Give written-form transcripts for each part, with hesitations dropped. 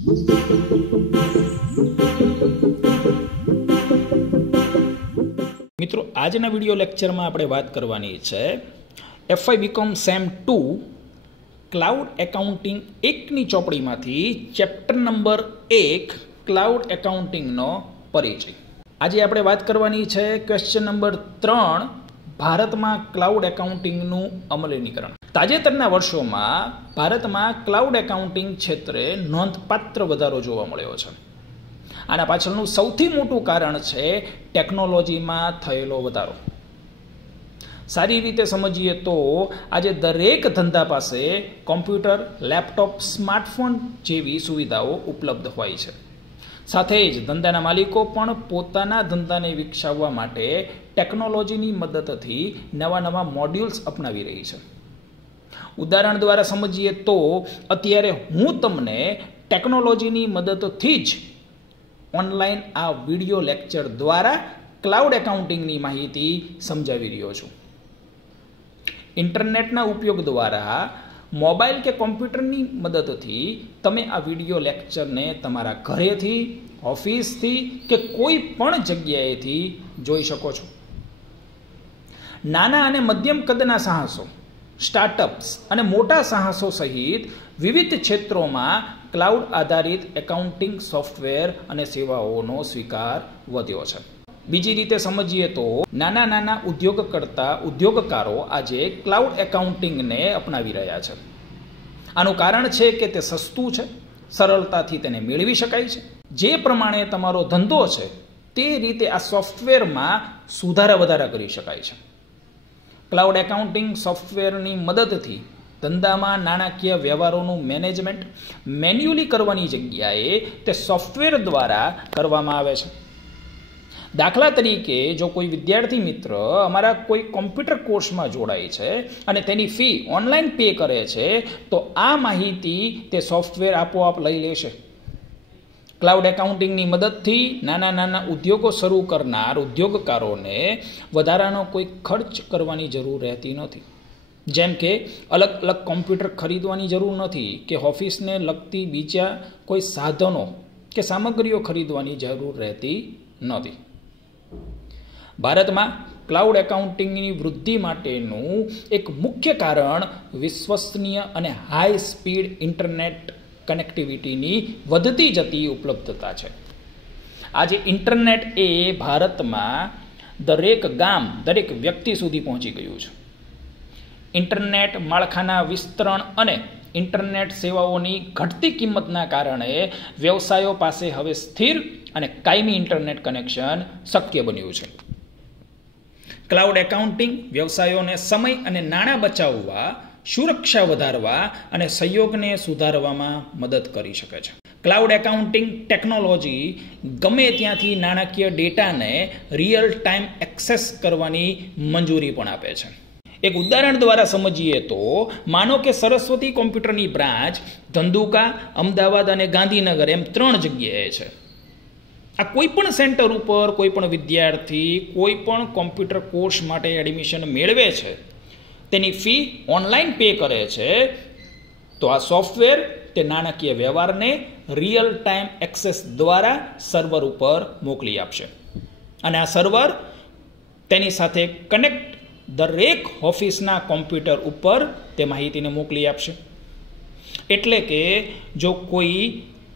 મિત્રો, આજના વિડીયો લેક્ચરમાં આપણે વાત કરવાની છે FI BCom sem 2 cloud accounting 1ની ચોપડીમાંથી ચેપ્ટર નંબર 1 ક્લાઉડ એકાઉન્ટિંગનો પરિચય. આજે આપણે વાત કરવાની છે ક્વેશ્ચન નંબર 3 ભારતમાં ક્લાઉડ એકાઉન્ટિંગનું અમલીકરણ. તાજેતરના વર્ષોમાં ભારતમાં ક્લાઉડ એકાઉન્ટિંગ ક્ષેત્રે નોંધપાત્ર વધારો જોવા મળ્યો છે. આના પાછળનું સૌથી મોટું કારણ છે ટેકનોલોજીમાં થયેલો વધારો. સારી રીતે સમજીએ તો આજે દરેક ધંધા પાસે કોમ્પ્યુટર, લેપટોપ, સ્માર્ટફોન જેવી સુવિધાઓ ઉપલબ્ધ હોય છે. સાથે જ ધંધાના માલિકો પણ પોતાના ધંધાને વિકસાવવા માટે ટેકનોલોજીની મદદથી નવા નવા મોડ્યુલ્સ અપનાવી રહી છે. ઉદાહરણ દ્વારા સમજીએ તો અત્યારે હું તમને ટેકનોલોજીની મદદથી જ ઓનલાઈન આ વિડીયો લેક્ચર દ્વારા ક્લાઉડ એકાઉન્ટિંગની માહિતી સમજાવી રહ્યો છું. ઇન્ટરનેટના ઉપયોગ દ્વારા મોબાઈલ કે કોમ્પ્યુટરની મદદથી તમે આ વિડીયો લેક્ચરને તમારા ઘરેથી, ઓફિસથી કે કોઈ પણ જગ્યાએથી જોઈ શકો છો. નાના અને મધ્યમ કદના સાહસો, સ્ટાર્ટઅપ્સ અને મોટા સાહસો સહિત વિવિધ ક્ષેત્રોમાં ક્લાઉડ આધારિત એકાઉન્ટિંગ સોફ્ટવેર અને સેવાઓનો સ્વીકાર વધ્યો છે. બીજી રીતે સમજીએ તો નાના ઉદ્યોગકારો આજે ક્લાઉડ એકાઉન્ટિંગને અપનાવી રહ્યા છે. આનું કારણ છે કે તે સસ્તું છે, સરળતાથી તેને મેળવી શકાય છે. જે પ્રમાણે તમારો ધંધો છે તે રીતે આ સોફ્ટવેરમાં સુધારા વધારા કરી શકાય છે. ક્લાઉડ એકાઉન્ટિંગ સોફ્ટવેરની મદદથી ધંધામાં નાણાકીય વ્યવહારોનું મેનેજમેન્ટ મેન્યુઅલી કરવાની જગ્યાએ તે સોફ્ટવેર દ્વારા કરવામાં આવે છે. દાખલા તરીકે જો કોઈ વિદ્યાર્થી મિત્ર અમારા કોઈ કોમ્પ્યુટર કોર્સમાં જોડાય છે અને તેની ફી ઓનલાઈન પે કરે છે તો આ માહિતી તે સોફ્ટવેર આપોઆપ લઈ લેશે. ક્લાઉડ એકાઉન્ટિંગની મદદથી નાના ઉદ્યોગો શરૂ કરનાર ઉદ્યોગકારોને વધારાનો કોઈ ખર્ચ કરવાની જરૂર રહેતી નથી. જેમ કે અલગ અલગ કોમ્પ્યુટર ખરીદવાની જરૂર નથી કે ઓફિસને લગતી બીજા કોઈ સાધનો કે સામગ્રીઓ ખરીદવાની જરૂર રહેતી નથી. ભારતમાં ક્લાઉડ એકાઉન્ટિંગની વૃદ્ધિ માટેનું એક મુખ્ય કારણ વિશ્વસનીય અને હાઈ સ્પીડ ઇન્ટરનેટ કનેક્ટિવિટીની વધતી જતી ઉપલબ્ધતા છે. આજે ઇન્ટરનેટ એ ભારતમાં દરેક ગામ, દરેક વ્યક્તિ સુધી પહોંચી ગયું છે. ઇન્ટરનેટ માળખાના વિસ્તરણ અને ઇન્ટરનેટ સેવાઓની ઘટતી કિંમતના કારણે વ્યવસાયો પાસે હવે સ્થિર અને કાયમી ઇન્ટરનેટ કનેક્શન શક્ય બન્યું છે. ક્લાઉડ એકાઉન્ટિંગ વ્યવસાયોને સમય અને નાણાં બચાવવા, સુરક્ષા વધારવા અને સહયોગને સુધારવામાં મદદ કરી શકે છે. ક્લાઉડ એકાઉન્ટિંગ ટેકનોલોજી ગમે ત્યાંથી નાણાકીય ડેટાને રિયલ ટાઈમ એક્સેસ કરવાની મંજૂરી પણ આપે છે. એક ઉદાહરણ દ્વારા સમજીએ તો માનો કે સરસ્વતી કોમ્પ્યુટરની બ્રાન્ચ ધંધુકા, અમદાવાદ અને ગાંધીનગર એમ 3 જગ્યાએ છે. આ કોઈ પણ સેન્ટર ઉપર કોઈ પણ વિદ્યાર્થી કોઈ પણ કોમ્પ્યુટર કોર્સ માટે એડમિશન મેળવે છે, તેની ફી ઓનલાઈન પે કરે છે, તો આ સોફ્ટવેર તે નાણાકીય વ્યવહારને રિયલ ટાઈમ એક્સેસ દ્વારા સર્વર ઉપર મોકલી આપશે અને આ સર્વર તેની સાથે કનેક્ટ દરેક ઓફિસના કોમ્પ્યુટર ઉપર તે માહિતીને મોકલી આપશે. એટલે કે જો કોઈ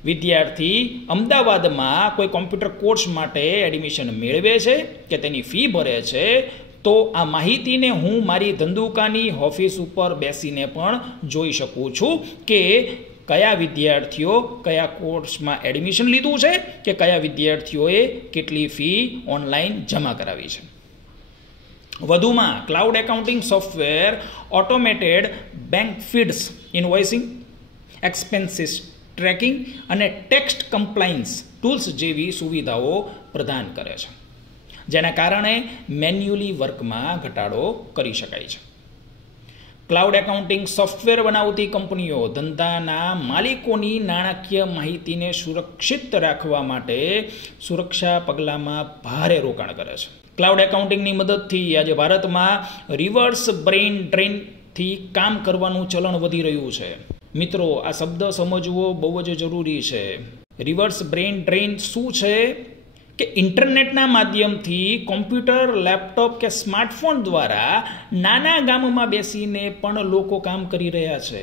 વિદ્યાર્થી અમદાવાદમાં કોઈ કોમ્પ્યુટર કોર્સ માટે એડમિશન મેળવે છે કે તેની ફી ભરે છે, તો આ માહિતીને હું મારી ધંધુકાની ઓફિસ ઉપર બેસીને પણ જોઈ શકું છું કે કયા વિદ્યાર્થીઓ કયા કોર્સમાં એડમિશન લીધું છે કે કયા વિદ્યાર્થીઓએ કેટલી ફી ઓનલાઈન જમા કરાવી છે. વધુમાં cloud accounting software automated bank feeds, invoicing, expenses tracking અને ટેક્સ કમ્પ્લાયન્સ ટૂલ્સ જેવી સુવિધાઓ પ્રદાન કરે છે, જેના કારણે મેન્યુઅલી વર્કમાં ઘટાડો કરી શકાય છે. ક્લાઉડ એકાઉન્ટિંગ સોફ્ટવેર બનાવતી કંપનીઓ ધંધાના માલિકોની નાણાકીય માહિતીને સુરક્ષિત રાખવા માટે સુરક્ષા પગલાંમાં ભારે રોકાણ કરે છે. ક્લાઉડ એકાઉન્ટિંગની મદદથી આજે ભારતમાં રિવર્સ બ્રેઇન ડ્રેનથી કામ કરવાનું ચલણ વધી રહ્યું છે. મિત્રો, આ શબ્દ સમજવો બહુ જ જરૂરી છે. રિવર્સ બ્રેઇન ડ્રેઇન શું છે કે ઇન્ટરનેટના માધ્યમથી કોમ્પ્યુટર, લેપટોપ કે સ્માર્ટફોન દ્વારા નાના ગામમાં બેસીને પણ લોકો કામ કરી રહ્યા છે.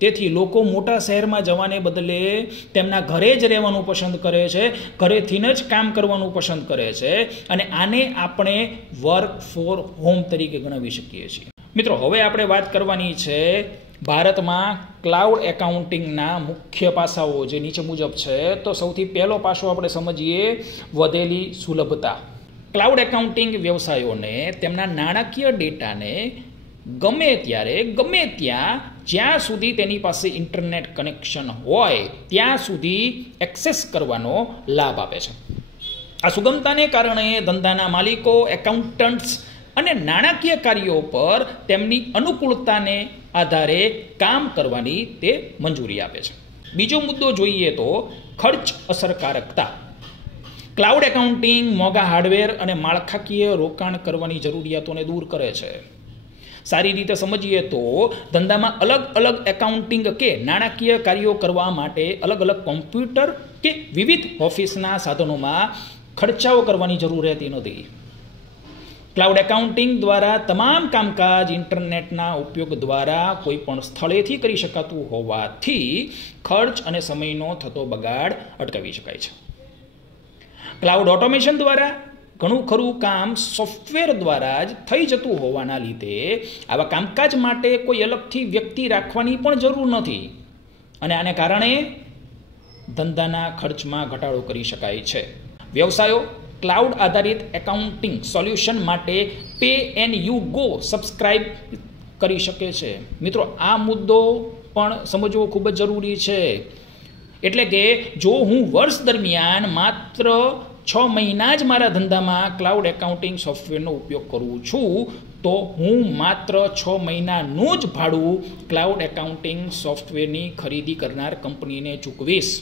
તેથી લોકો મોટા શહેરમાં જવાને બદલે તેમના ઘરે જ રહેવાનું પસંદ કરે છે, ઘરેથી જ કામ કરવાનું પસંદ કરે છે, અને આને આપણે વર્ક ફોર હોમ તરીકે ગણાવી શકીએ છીએ. મિત્રો, હવે આપણે વાત કરવાની છે ભારતમાં ક્લાઉડ એકાઉન્ટિંગના મુખ્ય પાસાઓ, જે નીચે મુજબ છે. તો સૌથી પહેલો પાસો આપણે સમજીએ વધેલી સુલભતા. ક્લાઉડ એકાઉન્ટિંગ વ્યવસાયોને તેમના નાણાકીય ડેટાને ગમે ત્યારે, ગમે ત્યાં, જ્યાં સુધી તેની પાસે ઇન્ટરનેટ કનેક્શન હોય ત્યાં સુધી એક્સેસ કરવાનો લાભ આપે છે. આ સુગમતાને કારણે ધંધાના માલિકો, એકાઉન્ટન્ટ્સ અને નાણાકીય કાર્યો પર તેમની અનુકૂળતાને આધારે કામ કરવાની તે મંજૂરી આપે છે. બીજો મુદ્દો જોઈએ તો ખર્ચ અસરકારકતા. ક્લાઉડ એકાઉન્ટિંગ મોંઘા હાર્ડવેર અને માળખાકીય રોકાણ કરવાની જરૂરિયાતોને દૂર કરે છે. સારી રીતે સમજીએ તો ધંધામાં અલગ અલગ એકાઉન્ટિંગ કે નાણાકીય કાર્યો કરવા માટે અલગ અલગ કોમ્પ્યુટર કે વિવિધ ઓફિસના સાધનોમાં ખર્ચાઓ કરવાની જરૂર રહેતી નથી. ક્લાઉડ એકાઉન્ટિંગ દ્વારા તમામ કામકાજ ઇન્ટરનેટના ઉપયોગ દ્વારા કોઈ પણ સ્થળેથી કરી શકાતું હોવાથી ખર્ચ અને સમયનો થતો બગાડ અટકાવી શકાય છે. ક્લાઉડ ઓટોમેશન દ્વારા ઘણું ખરું કામ સોફ્ટવેર દ્વારા જ થઈ જતું હોવાના લીધે આવા કામકાજ માટે કોઈ અલગથી વ્યક્તિ રાખવાની પણ જરૂર નથી, અને આને કારણે ધંધાના ખર્ચમાં ઘટાડો કરી શકાય છે. વ્યવસાયો ક્લાઉડ આધારિત એકાઉન્ટિંગ સોલ્યુશન માટે pay and you go subscribe કરી શકે છે. મિત્રો, આ મુદ્દો પણ સમજવો ખૂબ જ જરૂરી છે. એટલે કે જો હું વર્ષ દરમિયાન માત્ર 6 મહિના જ મારા ધંધામાં ક્લાઉડ એકાઉન્ટિંગ સોફ્ટવેરનો ઉપયોગ કરું છું, તો હું માત્ર 6 મહિનાનું જ ભાડું ક્લાઉડ એકાઉન્ટિંગ સોફ્ટવેરની ખરીદી કરનાર કંપનીને ચૂકવીશ.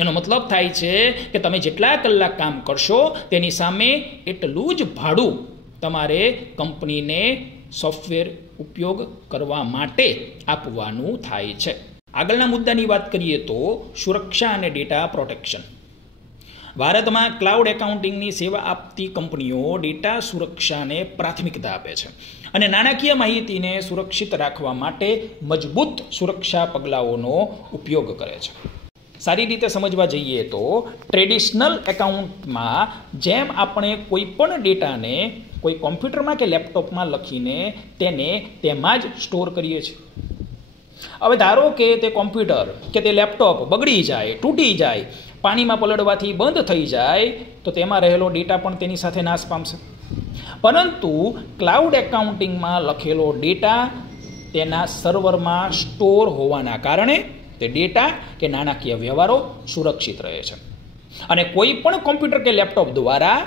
એનો મતલબ થાય છે કે તમે જેટલા કલાક કામ કરશો તેની સામે એટલું જ ભાડું તમારે કંપનીને સોફ્ટવેર ઉપયોગ કરવા માટે આપવાનું થાય છે. આગળના મુદ્દાની વાત કરીએ તો સુરક્ષા અને ડેટા પ્રોટેક્શન. ભારતમાં ક્લાઉડ એકાઉન્ટિંગની સેવા આપતી કંપનીઓ ડેટા સુરક્ષાને પ્રાથમિકતા આપે છે અને નાણાકીય માહિતીને સુરક્ષિત રાખવા માટે મજબૂત સુરક્ષા પગલાઓનો ઉપયોગ કરે છે. સારી રીતે સમજવા જઈએ તો ટ્રેડિશનલ એકાઉન્ટમાં જેમ આપણે કોઈ પણ ડેટાને કોઈ કોમ્પ્યુટરમાં કે લેપટોપમાં લખીને તેને તેમાં જ સ્ટોર કરીએ છીએ. હવે ધારો કે તે કોમ્પ્યુટર કે તે લેપટોપ બગડી જાય, તૂટી જાય, પાણીમાં પલળવાથી બંધ થઈ જાય, તો તેમાં રહેલો ડેટા પણ તેની સાથે નાશ પામશે. પરંતુ ક્લાઉડ એકાઉન્ટિંગમાં લખેલો ડેટા તેના સર્વરમાં સ્ટોર હોવાના કારણે તે ડેટા કે નાણાકીય વ્યવહારો સુરક્ષિત રહે છે અને કોઈ પણ કોમ્પ્યુટર કે લેપટોપ દ્વારા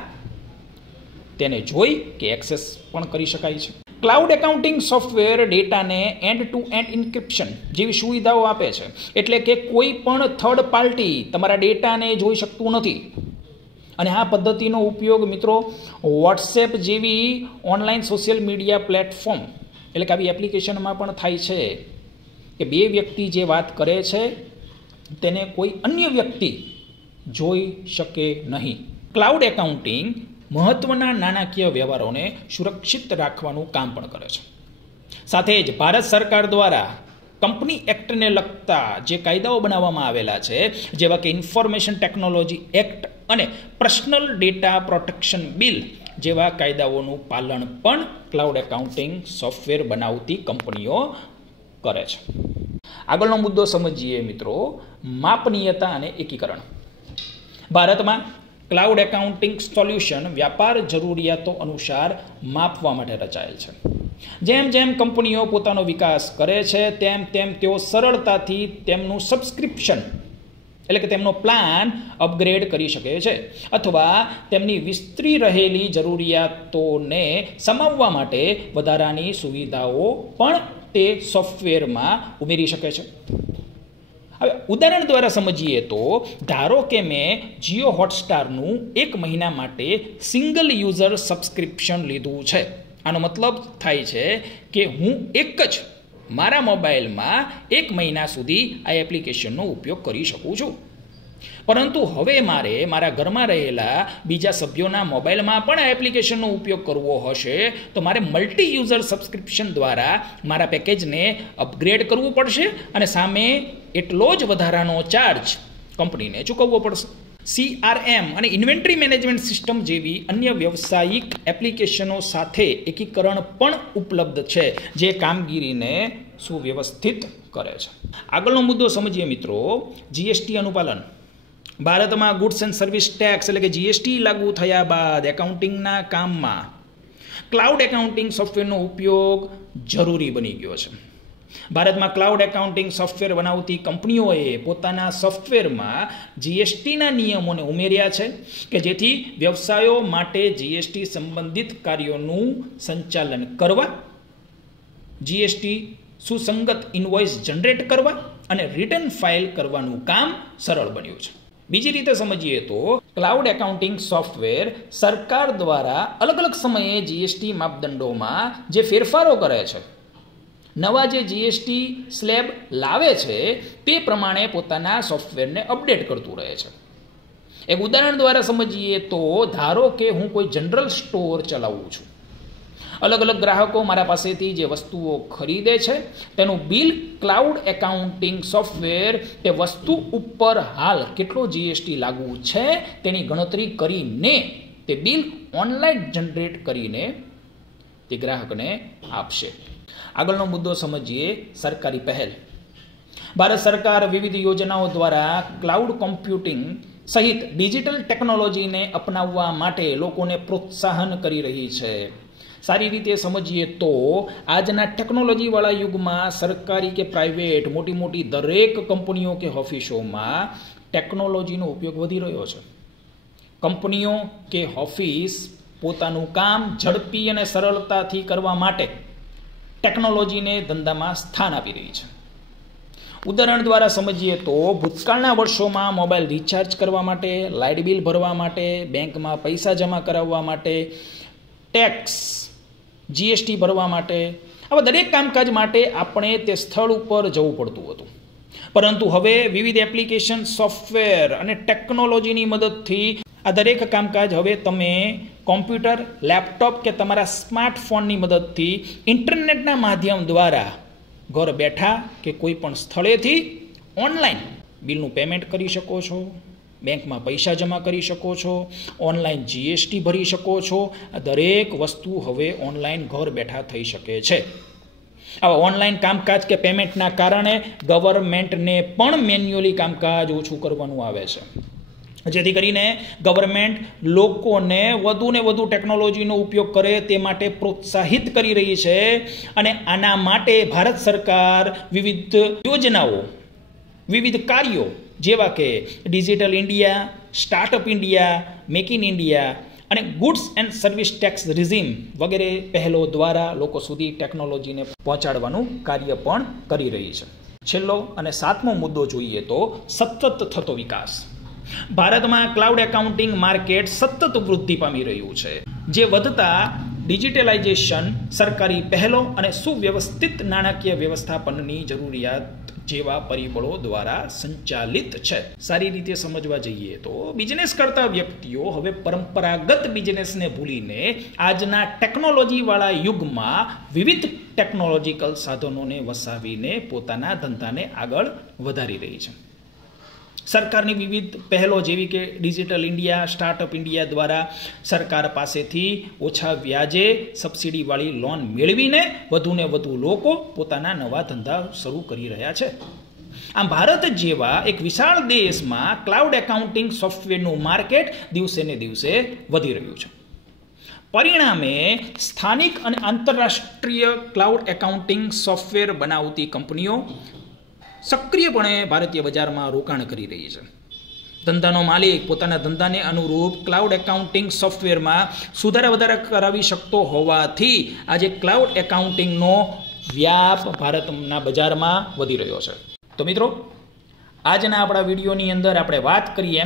તેને જોઈ કે એક્સેસ પણ કરી શકાય છે. ક્લાઉડ એકાઉન્ટિંગ સોફ્ટવેર ડેટાને એન્ડ ટુ એન્ડ ઇન્ક્રિપ્શન જેવી સુવિધાઓ આપે છે. એટલે કે કોઈ પણ થર્ડ પાર્ટી તમારા ડેટાને જોઈ શકતું નથી. અને આ પદ્ધતિનો ઉપયોગ મિત્રો વોટ્સએપ જેવી ઓનલાઈન સોશિયલ મીડિયા પ્લેટફોર્મ એટલે કે આવી એપ્લિકેશનમાં પણ થાય છે કે બે વ્યક્તિ જે વાત કરે છે તેને કોઈ અન્ય વ્યક્તિ જોઈ શકે નહીં. ક્લાઉડ એકાઉન્ટિંગ મહત્ત્વના નાણાકીય વ્યવહારોને સુરક્ષિત રાખવાનું કામ પણ કરે છે. સાથે જ ભારત સરકાર દ્વારા કંપની એક્ટને લગતા જે કાયદાઓ બનાવવામાં આવેલા છે, જેવા કે ઇન્ફોર્મેશન ટેકનોલોજી એક્ટ અને પર્સનલ ડેટા પ્રોટેક્શન બિલ જેવા કાયદાઓનું પાલન પણ ક્લાઉડ એકાઉન્ટિંગ સોફ્ટવેર બનાવતી કંપનીઓ કરે છે. આગળનો મુદ્દો સમજીએ મિત્રો, માપનીયતા અને એકીકરણ. ભારતમાં ક્લાઉડ એકાઉન્ટિંગ સોલ્યુશન વ્યાપાર જરૂરિયાતો અનુસાર માપવા માટે રચાયેલ છે. જેમ જેમ કંપનીઓ પોતાનો વિકાસ કરે છે તેમ તેમ તેઓ સરળતાથી તેમનું સબસ્ક્રિપ્શન એટલે કે તેમનો પ્લાન અપગ્રેડ કરી શકે છે અથવા તેમની વિસ્તરી રહેલી જરૂરિયાતોને સમાવવા માટે વધારાની સુવિધાઓ પણ તે સોફ્ટવેરમાં ઉમેરી શકે છે. હવે ઉદાહરણ દ્વારા સમજીએ તો ધારો કે મેં જીઓ હોટસ્ટારનું 1 મહિના માટે સિંગલ યુઝર સબસ્ક્રિપ્શન લીધું છે. આનો મતલબ થાય છે કે હું એક જ મારા મોબાઈલમાં 1 મહિના સુધી આ એપ્લિકેશનનો ઉપયોગ કરી શકું છું. પરંતુ હવે મારે મારા ઘરમાં રહેલા બીજા સભ્યોના મોબાઈલમાં પણ આ એપ્લિકેશનનો ઉપયોગ કરવો હશે તો મારે મલ્ટી યુઝર સબસ્ક્રિપ્શન દ્વારા મારા પેકેજને અપગ્રેડ કરવું પડશે અને સામે એટલો જ વધારાનો ચાર્જ કંપનીને ચૂકવવો પડશે. CRM અને ઇન્વેન્ટરી મેનેજમેન્ટ સિસ્ટમ જેવી અન્ય વ્યવસાયિક એપ્લિકેશનો સાથે એકીકરણ પણ ઉપલબ્ધ છે જે કામગીરીને સુવ્યવસ્થિત કરે છે. આગળનો મુદ્દો સમજીએ મિત્રો, જીએસટી અનુપાલન. ભારતમાં ગુડ્સ એન્ડ સર્વિસ ટેક્સ એટલે કે જીએસટી લાગુ થયા બાદ એકાઉન્ટિંગના કામમાં ક્લાઉડ એકાઉન્ટિંગ સોફ્ટવેરનો ઉપયોગ જરૂરી બની ગયો છે. ભારતમાં ક્લાઉડ એકાઉન્ટિંગ સોફ્ટવેર બનાવતી કંપનીઓએ પોતાના સોફ્ટવેરમાં જીએસટીના નિયમોને ઉમેર્યા છે કે જેથી વ્યવસાયો માટે જીએસટી સંબંધિત કાર્યોનું સંચાલન કરવા, જીએસટી સુસંગત ઇન્વોઇસ જનરેટ કરવા અને રિટર્ન ફાઇલ કરવાનું કામ સરળ બન્યું છે. બીજી રીતે સમજીએ તો ક્લાઉડ એકાઉન્ટિંગ સોફ્ટવેર સરકાર દ્વારા અલગ અલગ સમયે જીએસટી માપદંડોમાં જે ફેરફારો કરે છે, નવા જે જીએસટી સ્લેબ લાવે છે તે પ્રમાણે પોતાના સોફ્ટવેરને અપડેટ કરતું રહે છે. એક ઉદાહરણ દ્વારા સમજીએ તો ધારો કે હું કોઈ જનરલ સ્ટોર ચલાવું છું. અલગ અલગ ગ્રાહકો મારા પાસેથી જે વસ્તુઓ ખરીદે છે તેનું બિલ ક્લાઉડ એકાઉન્ટિંગ સોફ્ટવેર તે વસ્તુ ઉપર હાલ કેટલો જીએસટી લાગુ છે તેની ગણતરી કરીને તે બિલ ઓનલાઈન જનરેટ કરીને તે ગ્રાહકને આપશે. આગળનો મુદ્દો સમજીએ, સરકારી પહેલ. ભારત સરકાર વિવિધ યોજનાઓ દ્વારા ક્લાઉડ કોમ્પ્યુટિંગ સહિત ડિજિટલ ટેકનોલોજીને અપનાવવા માટે લોકોને પ્રોત્સાહન કરી રહી છે. સારી રીતે સમજીએ તો આજના ટેકનોલોજીવાળા યુગમાં સરકારી કે પ્રાઇવેટ મોટી મોટી દરેક કંપનીઓ કે ઓફિસોમાં ટેકનોલોજીનો ઉપયોગ વધી રહ્યો છે. કંપનીઓ કે ઓફિસ પોતાનું કામ ઝડપી અને સરળતાથી કરવા માટે ટેકનોલોજીને ધંધામાં સ્થાન આપી રહી છે. ઉદાહરણ દ્વારા સમજીએ તો ભૂતકાળના વર્ષોમાં મોબાઈલ રિચાર્જ કરવા માટે, લાઇટ બિલ ભરવા માટે, બેંકમાં પૈસા જમા કરાવવા માટે, ટેક્સ જીએસટી ભરવા માટે, આવા દરેક કામકાજ માટે આપણે તે સ્થળ ઉપર જવું પડતું હતું. પરંતુ હવે વિવિધ એપ્લિકેશન, સોફ્ટવેર અને ટેકનોલોજીની મદદથી આ દરેક કામકાજ હવે તમે કોમ્પ્યુટર, લેપટોપ કે તમારા સ્માર્ટફોનની મદદથી ઇન્ટરનેટના માધ્યમ દ્વારા ઘર બેઠા કે કોઈ પણ સ્થળેથી ઓનલાઈન બિલનું પેમેન્ટ કરી શકો છો, બેંકમાં પૈસા જમા કરી શકો છો, ઓનલાઈન જીએસટી ભરી શકો છો. આ દરેક વસ્તુ હવે ઓનલાઈન ઘર બેઠા થઈ શકે છે. આવા ઓનલાઈન કામકાજ કે પેમેન્ટના કારણે ગવર્મેન્ટને પણ મેન્યુઅલી કામકાજ ઓછું કરવાનું આવે છે, જેથી કરીને ગવર્મેન્ટ લોકોને વધુને વધુ ટેકનોલોજીનો ઉપયોગ કરે તે માટે પ્રોત્સાહિત કરી રહી છે. અને આના માટે ભારત સરકાર વિવિધ યોજનાઓ, વિવિધ કાર્યો જેવા કે digital India, startup India, make in India અને ગુડ્સ એન્ડ સર્વિસ ટેક્સ રિઝીમ વગેરે પહેલો દ્વારા લોકો સુધી ટેકનોલોજીને પહોંચાડવાનું કાર્ય પણ કરી રહી છે. છેલ્લો અને 7મો મુદ્દો જોઈએ તો સતત થતો વિકાસ. ભારતમાં ક્લાઉડ એકાઉન્ટિંગ માર્કેટ સતત વૃદ્ધિ પામી રહ્યું છે, જે વધતા ડિજિટલાઇઝેશન, સરકારી પહેલો અને સુવ્યવસ્થિત નાણાકીય વ્યવસ્થાપનની જરૂરિયાત જેવા પરિબળો દ્વારા સંચાલિત છે. સારી રીતે સમજવા જઈએ તો બિઝનેસ કરતા વ્યક્તિઓ હવે પરંપરાગત બિઝનેસને ભૂલીને આજના ટેકનોલોજીવાળા યુગમાં વિવિધ ટેકનોલોજીકલ સાધનોને વસાવીને પોતાના ધંધાને આગળ વધારી રહી છે. સરકારની વિવિધ પહેલો જેવી કે ડિજિટલ ઇન્ડિયા, સ્ટાર્ટઅપ ઇન્ડિયા દ્વારા સરકાર પાસેથી ઓછા વ્યાજે સબસિડીવાળી લોન મેળવીને વધુને વધુ લોકો પોતાના નવા ધંધા શરૂ કરી રહ્યા છે. આમ ભારત જેવા એક વિશાળ દેશમાં ક્લાઉડ એકાઉન્ટિંગ સોફ્ટવેરનું માર્કેટ દિવસે ને દિવસે વધી રહ્યું છે. પરિણામે સ્થાનિક અને આંતરરાષ્ટ્રીય ક્લાઉડ એકાઉન્ટિંગ સોફ્ટવેર બનાવતી કંપનીઓ સક્રિયપણે ભારતીય બજારમાં રોકાણ કરી રહી છે. ધંધાનો માલિક પોતાના ધંધાને અનુરૂપ ક્લાઉડ એકાઉન્ટિંગ સોફ્ટવેરમાં સુધારા વધારા કરાવી શકતો હોવાથી આજે ક્લાઉડ એકાઉન્ટિંગનો વ્યાપ ભારતના બજારમાં વધી રહ્યો છે. તો મિત્રો, આજના આપણા વિડીયોની અંદર આપણે વાત કરીએ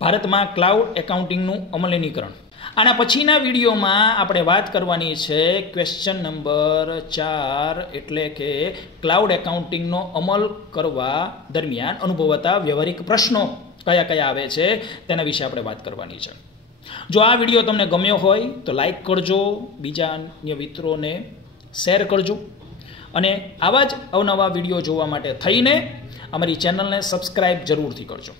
ભારતમાં ક્લાઉડ એકાઉન્ટિંગનું અમલીકરણ. આના પછીના વિડીયોમાં આપણે વાત કરવાની છે ક્વેશ્ચન નંબર 4, એટલે કે ક્લાઉડ એકાઉન્ટિંગનો અમલ કરવા દરમિયાન અનુભવાતા વ્યવહારિક પ્રશ્નો કયા કયા આવે છે તેના વિશે આપણે વાત કરવાની છે. જો આ વિડીયો તમને ગમ્યો હોય તો લાઈક કરજો, બીજા અન્ય મિત્રોને શેર કરજો અને આવા જ અવનવા વિડીયો જોવા માટે થઈને અમારી ચેનલને સબસ્ક્રાઈબ જરૂરથી કરજો.